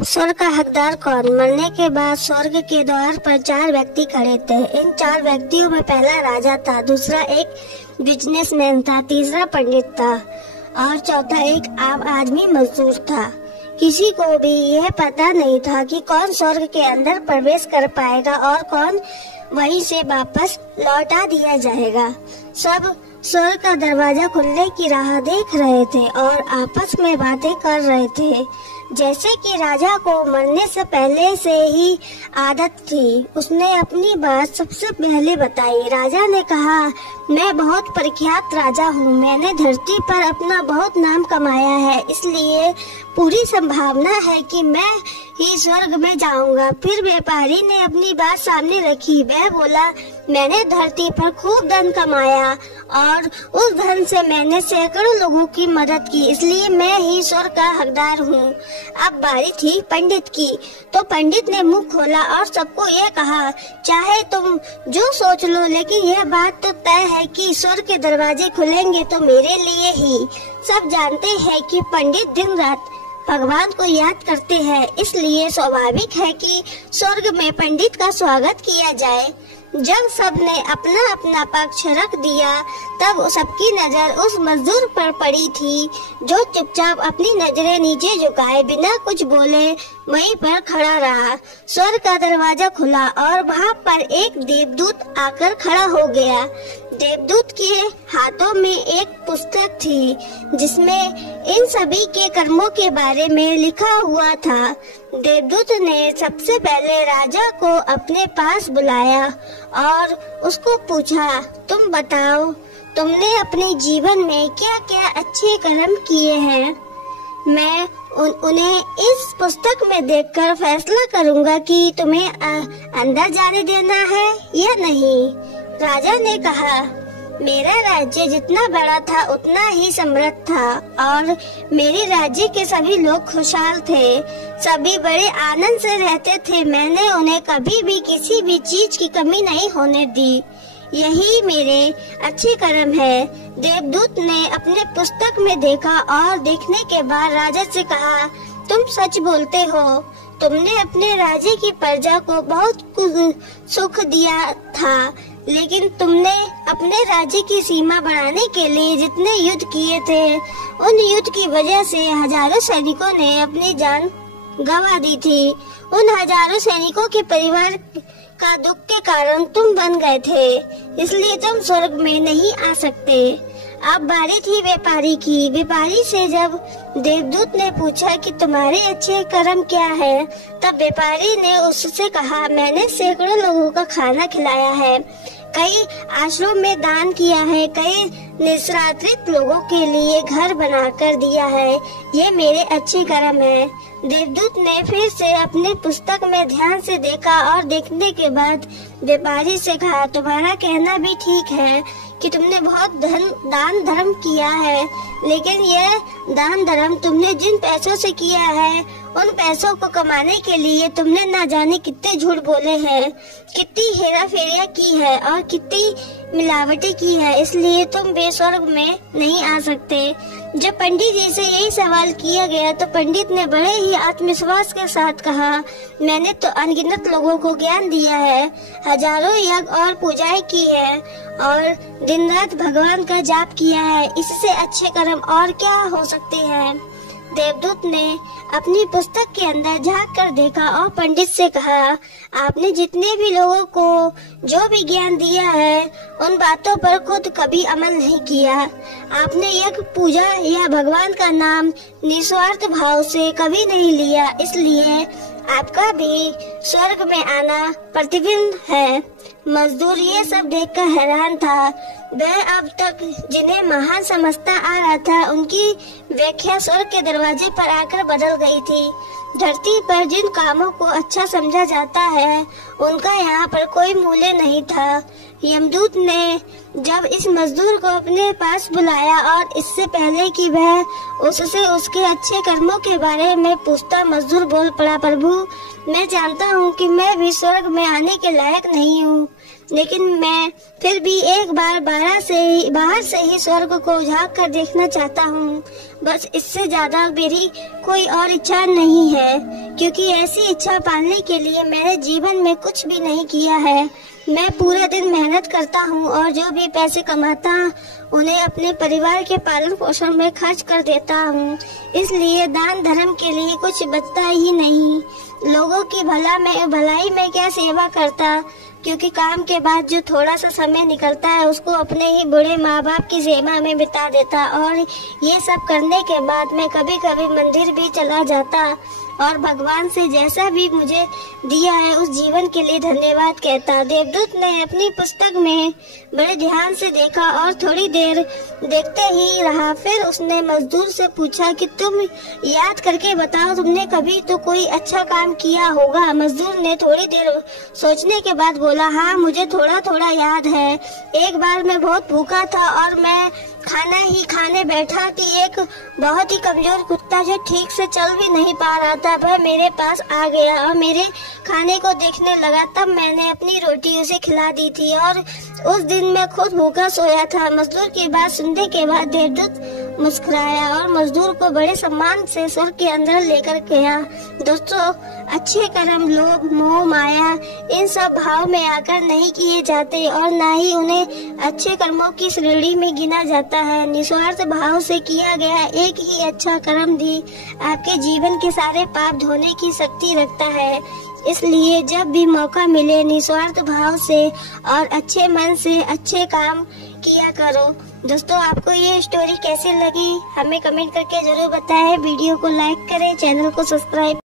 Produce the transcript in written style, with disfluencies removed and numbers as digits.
स्वर्ग का हकदार कौन? मरने के बाद स्वर्ग के द्वार पर 4 व्यक्ति खड़े थे। इन 4 व्यक्तियों में पहला राजा था, दूसरा एक बिजनेसमैन था, तीसरा पंडित था और चौथा एक आम आदमी मजदूर था। किसी को भी यह पता नहीं था कि कौन स्वर्ग के अंदर प्रवेश कर पाएगा और कौन वहीं से वापस लौटा दिया जाएगा। सब स्वर्ग का दरवाजा खुलने की राह देख रहे थे और आपस में बातें कर रहे थे। जैसे कि राजा को मरने से पहले से ही आदत थी, उसने अपनी बात सबसे पहले बताई। राजा ने कहा, मैं बहुत प्रख्यात राजा हूँ, मैंने धरती पर अपना बहुत नाम कमाया है, इसलिए पूरी संभावना है कि मैं ही स्वर्ग में जाऊंगा। फिर व्यापारी ने अपनी बात सामने रखी। वह बोला, मैंने धरती पर खूब धन कमाया और उस धन से मैंने सैकड़ों लोगों की मदद की, इसलिए मैं ही स्वर्ग का हकदार हूँ। अब बारी थी पंडित की, तो पंडित ने मुंह खोला और सबको यह कहा, चाहे तुम जो सोच लो, लेकिन यह बात तो तय है कि स्वर्ग के दरवाजे खुलेंगे तो मेरे लिए ही। सब जानते हैं कि पंडित दिन रात भगवान को याद करते हैं, इसलिए स्वाभाविक है कि स्वर्ग में पंडित का स्वागत किया जाए। जब सबने अपना अपना पक्ष रख दिया, तब सबकी नजर उस मजदूर पर पड़ी थी, जो चुपचाप अपनी नजरें नीचे झुकाए बिना कुछ बोले वहीं पर खड़ा रहा। स्वर्ग का दरवाजा खुला और वहाँ पर एक देवदूत आकर खड़ा हो गया। देवदूत के हाथों में एक पुस्तक थी, जिसमें इन सभी के कर्मों के बारे में लिखा हुआ था। देवदूत ने सबसे पहले राजा को अपने पास बुलाया और उसको पूछा, तुम बताओ, तुमने अपने जीवन में क्या क्या अच्छे कर्म किए हैं? मैं उन्हें इस पुस्तक में देखकर फैसला करूंगा कि तुम्हें अंदर जाने देना है या नहीं। राजा ने कहा, मेरा राज्य जितना बड़ा था उतना ही समृद्ध था और मेरे राज्य के सभी लोग खुशहाल थे। सभी बड़े आनंद से रहते थे। मैंने उन्हें कभी भी किसी भी चीज की कमी नहीं होने दी। यही मेरे अच्छे कर्म है। देवदूत ने अपने पुस्तक में देखा और देखने के बाद राजा से कहा, तुम सच बोलते हो। तुमने अपने राज्य की प्रजा को बहुत सुख दिया था, लेकिन तुमने अपने राज्य की सीमा बढ़ाने के लिए जितने युद्ध किए थे, उन युद्ध की वजह से हजारों सैनिकों ने अपनी जान गंवा दी थी। उन हजारों सैनिकों के परिवार का दुख के कारण तुम बन गए थे, इसलिए तुम स्वर्ग में नहीं आ सकते। अब बारी थी व्यापारी की। व्यापारी से जब देवदूत ने पूछा कि तुम्हारे अच्छे कर्म क्या है, तब व्यापारी ने उससे कहा, मैंने सैकड़ों लोगों का खाना खिलाया है, कई आश्रम में दान किया है, कई निराश्रित लोगों के लिए घर बनाकर दिया है, ये मेरे अच्छे कर्म है। देवदूत ने फिर से अपनी पुस्तक में ध्यान से देखा और देखने के बाद व्यापारी से कहा, तुम्हारा कहना भी ठीक है कि तुमने बहुत दान धर्म किया है, लेकिन यह दान धर्म तुमने जिन पैसों से किया है, उन पैसों को कमाने के लिए तुमने ना जाने कितने झूठ बोले हैं, कितनी हेरा फेरिया की है और कितनी मिलावटें की है, इसलिए तुम भी स्वर्ग में नहीं आ सकते। जब पंडित जी से यही सवाल किया गया तो पंडित ने बड़े ही आत्मविश्वास के साथ कहा, मैंने तो अनगिनत लोगों को ज्ञान दिया है, हजारों यज्ञ और पूजाएं की है और दिन रात भगवान का जाप किया है, इससे अच्छे कर्म और क्या हो सकते हैं। देवदूत ने अपनी पुस्तक के अंदर झांक कर देखा और पंडित से कहा, आपने जितने भी लोगों को जो भी ज्ञान दिया है, उन बातों पर खुद कभी अमल नहीं किया। आपने यज्ञ पूजा या भगवान का नाम निस्वार्थ भाव से कभी नहीं लिया, इसलिए आपका भी स्वर्ग में आना प्रतिबंध है। मजदूर ये सब देखकर हैरान था। वह अब तक जिन्हें महान समझता आ रहा था, उनकी व्याख्या स्वर्ग के दरवाजे पर आकर बदल गई थी। धरती पर जिन कामों को अच्छा समझा जाता है, उनका यहाँ पर कोई मूल्य नहीं था। यमदूत ने जब इस मजदूर को अपने पास बुलाया और इससे पहले कि वह उससे उसके अच्छे कर्मों के बारे में पूछता, मजदूर बोल पड़ा, प्रभु, मैं जानता हूँ कि मैं भी स्वर्ग में आने के लायक नहीं हूँ। लेकिन मैं फिर भी एक बार बाहर से ही स्वर्ग को झांक कर देखना चाहता हूँ। बस इससे ज्यादा मेरी कोई और इच्छा नहीं है, क्योंकि ऐसी इच्छा पालने के लिए मैंने जीवन में कुछ भी नहीं किया है। मैं पूरा दिन मेहनत करता हूँ और जो भी पैसे कमाता उन्हें अपने परिवार के पालन पोषण में खर्च कर देता हूँ। इसलिए दान धर्म के लिए कुछ बचता ही नहीं। लोगों की भलाई में क्या सेवा करता, क्योंकि काम के बाद जो थोड़ा सा समय निकलता है उसको अपने ही बूढ़े माँ बाप की सेवा में बिता देता। और ये सब करने के बाद मैं कभी कभी मंदिर भी चला जाता और भगवान से जैसा भी मुझे दिया है उस जीवन के लिए धन्यवाद कहता। देवदूत ने अपनी पुस्तक में बड़े ध्यान से देखा और थोड़ी देर देखते ही रहा। फिर उसने मजदूर से पूछा कि तुम याद करके बताओ, तुमने कभी तो कोई अच्छा काम किया होगा। मजदूर ने थोड़ी देर सोचने के बाद बोला, हाँ मुझे थोड़ा थोड़ा याद है। एक बार मैं बहुत भूखा था और मैं खाना ही खाने बैठा कि एक बहुत ही कमजोर कुत्ता जो ठीक से चल भी नहीं पा रहा था वह मेरे पास आ गया और मेरे खाने को देखने लगा। तब मैंने अपनी रोटी उसे खिला दी थी और उस दिन मैं खुद भूखा सोया था। मजदूर की बात सुनने के बाद देवदूत मुस्कुराया और मजदूर को बड़े सम्मान से स्वर्ग के अंदर लेकर गया। दोस्तों, अच्छे कर्म लोभ मोह माया इन सब भाव में आकर नहीं किए जाते और न ही उन्हें अच्छे कर्मों की श्रेणी में गिना जाता है। निस्वार्थ भाव से किया गया एक ही अच्छा कर्म भी आपके जीवन के सारे पाप धोने की शक्ति रखता है। इसलिए जब भी मौका मिले निस्वार्थ भाव से और अच्छे मन से अच्छे काम किया करो। दोस्तों, आपको ये स्टोरी कैसी लगी हमें कमेंट करके जरूर बताएं। वीडियो को लाइक करें, चैनल को सब्सक्राइब